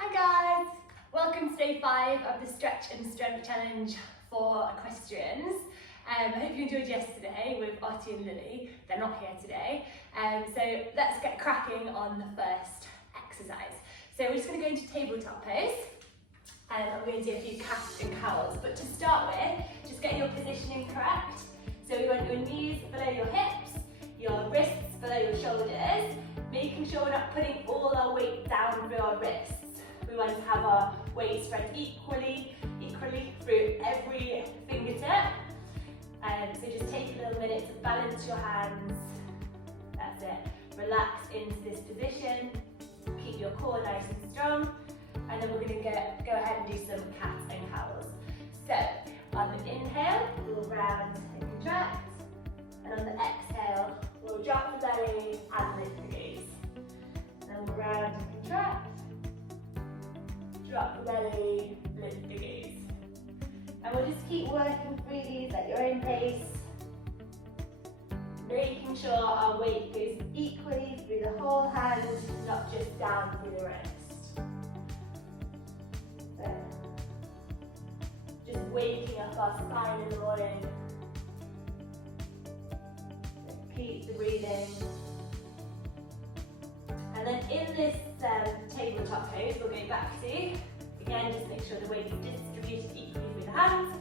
Hi guys! Welcome to day 5 of the Stretch and Strength Challenge for equestrians. I hope you enjoyed yesterday with Ottie and Lily. They're not here today. So let's get cracking on the first exercise. So we're just going to go into tabletop pose. And I'm going to do a few casts and cowls. But to start with, just get your positioning correct. So we want your knees below your hips, your wrists below your shoulders, making sure we're not putting all our weight down through our wrists. We want to have our weight spread equally through every fingertip. So just take a little minute to balance your hands. That's it. Relax into this position. Keep your core nice and strong. And then we're going to go ahead and do some cats and cows. So on the inhale, we'll round and contract. And on the exhale, we'll drop the belly and lift the gaze. And then we'll round and contract. Drop the belly, lift the gaze. And we'll just keep working through these at your own pace. Making sure our weight goes equally through the whole hand, not just down through the wrist. So, just waking up our spine in the morning. So keep the breathing. And then in this tabletop pose, we'll go back to, again, just make sure the weight is distributed equally through the hands.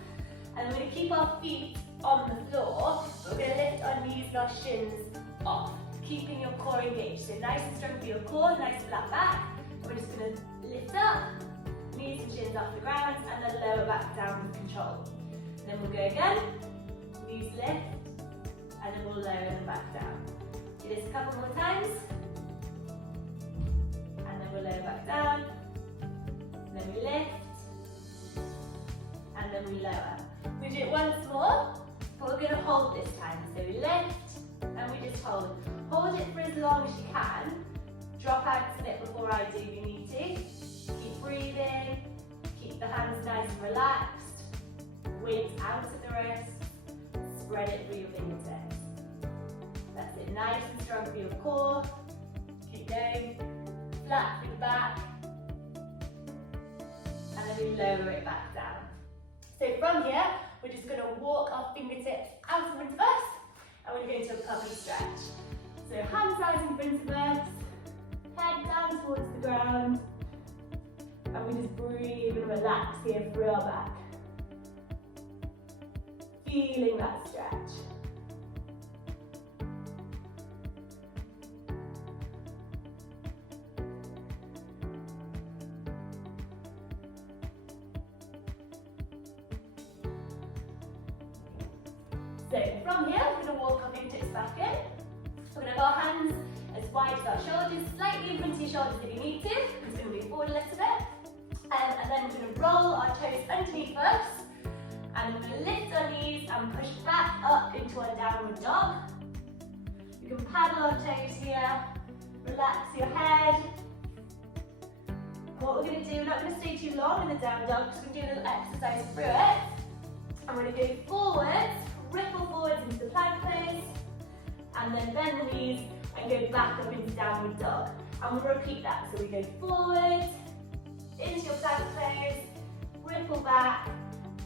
And we're going to keep our feet on the floor, but we're going to lift our knees and our shins off, keeping your core engaged. So nice and strong for your core, nice flat back. And we're just going to lift up, knees and shins off the ground, and then lower back down with control. And then we'll go again, knees lift, and then we'll lower them back down. Do this a couple more times. We'll lower back down, then we lift, and then we lower. We do it once more, but we're going to hold this time. So we lift, and we just hold. Hold it for as long as you can. Drop out a bit before I do if you need to. Keep breathing, keep the hands nice and relaxed. Weight out of the wrist, spread it through your fingertips. That's it, nice and strong for your core. Keep going. Flat through the back, and then we lower it back down. So from here, we're just going to walk our fingertips out in front of us, and we're going to go into a puppy stretch. So hands out in front of us, head down towards the ground, and we just breathe and relax here through our back. Feeling that stretch. So from here, we're going to walk our fingertips back in. We're going to have our hands as wide as our shoulders, slightly in front of your shoulders if you need to. I'm just going to move forward a little bit. And then we're going to roll our toes underneath us. And we're going to lift our knees and push back up into our downward dog. You can paddle our toes here, relax your head. What we're going to do, we're not going to stay too long in the down dog, just going to do a little exercise through it. I'm going to go forwards. Ripple forwards into the plank pose, and then bend the knees and go back up into downward dog. And we'll repeat that. So we go forward, into your plank pose, ripple back,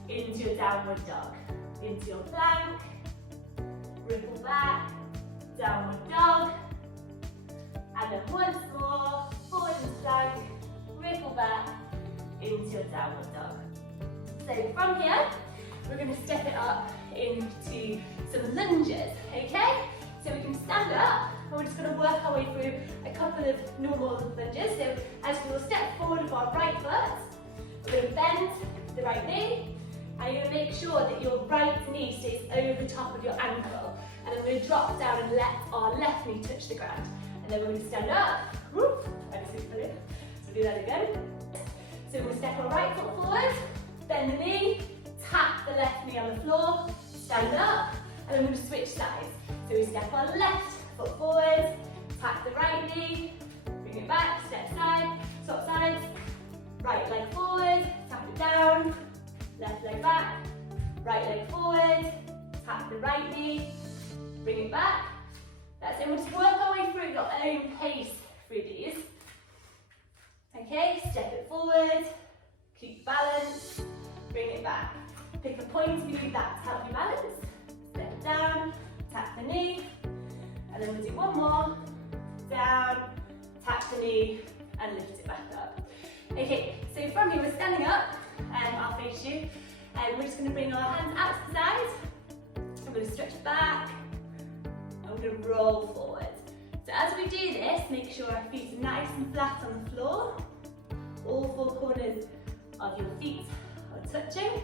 into your downward dog. Into your plank, ripple back, downward dog. And then once more, forward into plank, ripple back, into your downward dog. So from here, we're going to step it up into some lunges, okay? So we can stand up, and we're just going to work our way through a couple of normal lunges. So as we will step forward with our right foot, we're going to bend the right knee, and you're going to make sure that your right knee stays over the top of your ankle. And then we're going to drop down and let our left knee touch the ground. And then we're going to stand up. Whoop, so do that again. So we're going to step our right foot forward, bend the knee, tap the left knee on the floor, stand up, and then we're going to switch sides. So we step our left foot forward, tap the right knee, bring it back, step side, swap sides, right leg forward, tap it down, left leg back, right leg forward, tap the right knee, bring it back. That's it, we'll just work our way through your own pace through these. Okay, step it forward, keep balance, bring it back. Pick a point if you need that to help you balance. Step it down, tap the knee, and then we'll do one more. Down, tap the knee, and lift it back up. Okay, so from here we're standing up, and I'll face you, and we're just going to bring our hands out to the side. I'm going to stretch back, and we're going to roll forward. So as we do this, make sure our feet are nice and flat on the floor. All four corners of your feet are touching.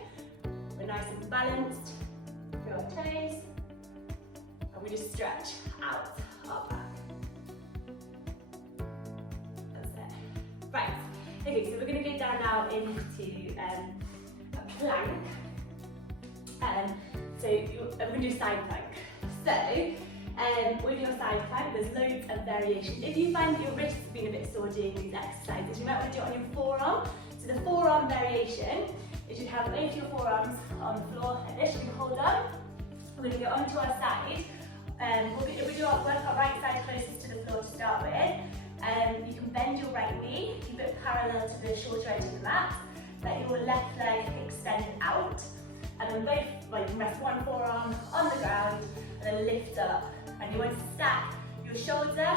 We're nice and balanced through our toes, and we just stretch out our back. That's it. Right, okay, so we're going to go down now into a plank. I'm going to do side plank. So, with your side plank, there's loads of variation. If you find that your wrists have been a bit sore doing these exercises, you might want to do it on your forearm. So the forearm variation is you'd have both your forearms on the floor like this. You can hold on. We're going to go onto our side. We do work our right side closest to the floor to start with. You can bend your right knee, keep it parallel to the shorter edge of the mat. Let your left leg extend out. And then you can rest one forearm on the ground and then lift up. And you want to stack your shoulder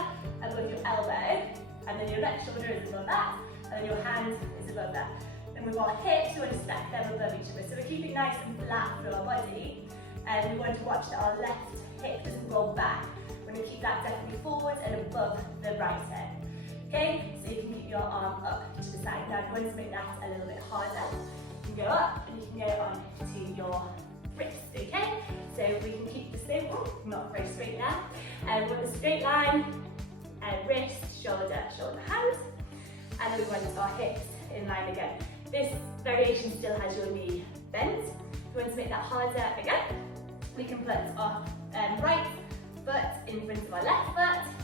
above your elbow, and then your left shoulder is above that, and then your hand is above that. Then with our hips, we want to stack them above each other. So we're keeping nice and flat through our body, and we want to watch that our left hip doesn't roll back. We're going to keep that definitely forward and above the right hip. Okay, so you can keep your arm up to the side. Now if you want to make that a little bit harder, you can go up and you can go on to your wrist, okay? So we can keep the same, not very straight now. With a straight line, wrist, shoulder, shoulder, hand. And then we want our hips in line again. This variation still has your knee bent. If you want to make that harder again, we can put our right foot in front of our left foot.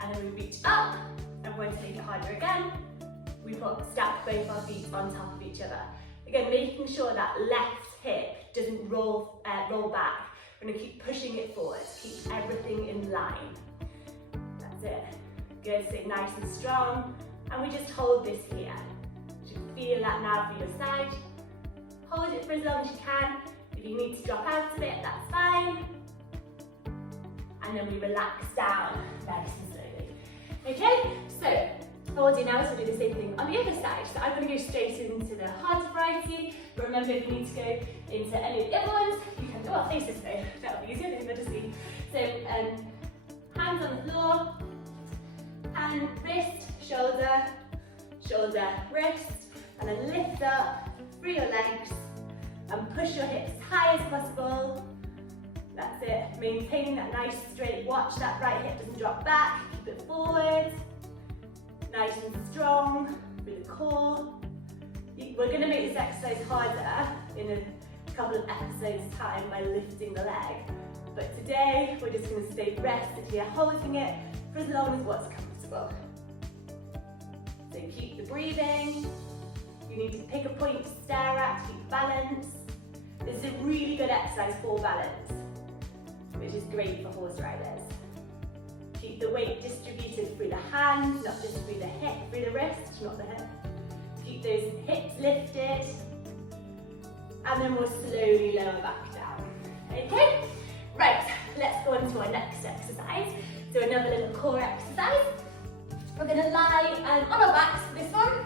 And then we reach up, and we want to make it harder again. We stack both our feet on top of each other. Again, making sure that left hip doesn't roll back. We're going to keep pushing it forward, keep everything in line. That's it. Good, stay nice and strong. And we just hold this here. You should feel that now for your side. Hold it for as long as you can. If you need to drop out of it, that's fine. And then we relax down nice and slowly. Okay, so what we'll do now is we'll do the same thing on the other side. So I'm going to go straight into the harder variety. But remember, if you need to go into any of the other ones, you can go face this way. That'll be easier than to see. So hands on the floor, hand, wrist, shoulder, shoulder, wrist, and then lift up through your legs and push your hips as high as possible. That's it. Maintaining that nice straight. Watch that right hip doesn't drop back. Keep it forward. Nice and strong through the core. We're going to make this exercise harder in a couple of episodes time by lifting the leg. But today we're just going to stay rested here, holding it for as long as what's comfortable. So keep the breathing. You need to pick a point to stare at, keep balance. This is a really good exercise for balance, which is great for horse riders. Keep the weight distributed through the hand, not just through the hip, through the wrist, not the hip. Keep those hips lifted. And then we'll slowly lower back down. Okay? Right, let's go on to our next exercise. So another little core exercise. We're going to lie on our backs for this one.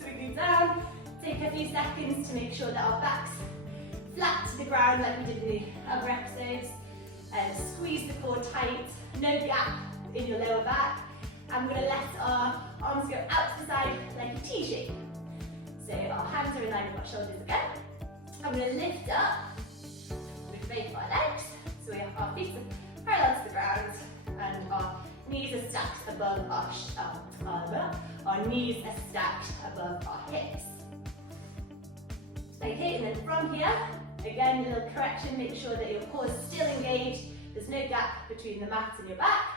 So we move down, take a few seconds to make sure that our back's flat to the ground like we did in the other episodes. Squeeze the core tight, no gap in your lower back. And we're going to let our arms go out to the side like a T shape. So our hands are in line with our shoulders again. I'm going to lift up with both our legs. So we have our feet parallel to the ground and our knees are stacked above our knees are stacked above our hips. Okay, and then from here, again, a little correction, make sure that your core is still engaged. There's no gap between the mat and your back.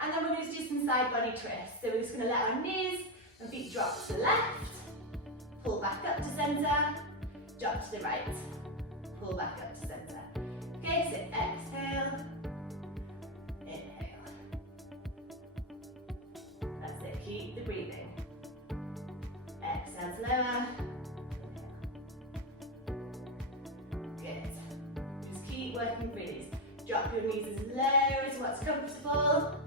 And then we're going to do some side body twists. So we're just going to let our knees and feet drop to the left, pull back up to centre, drop to the right, pull back up to centre. Okay, so exhale, inhale. That's it, keep the breathing. Exhale. exhale to lower. Good. Just keep working through these. Drop your knees as low as what's comfortable.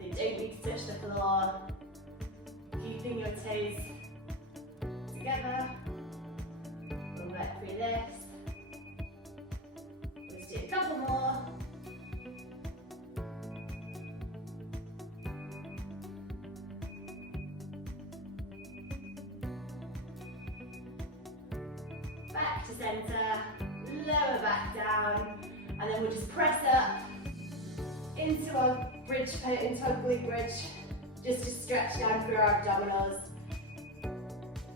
They don't need to touch the floor. Keeping your toes together. We'll work through this. Let's do a couple more. Back to centre, lower back down, and then we'll just press up into our bridge, into our glute bridge, just to stretch down through our abdominals.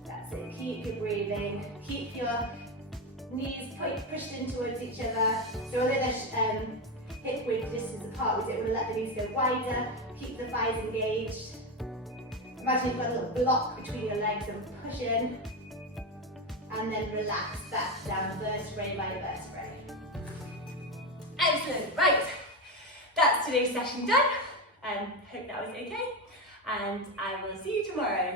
That's it, keep your breathing, keep your knees pushed in towards each other. So although they're hip width distance apart, we don't want to let the knees go wider, keep the thighs engaged. Imagine you've got a little block between your legs and push in, and then relax back down vertebrae by vertebrae. Excellent, right, that's today's session done. Hope that was okay, and I will see you tomorrow.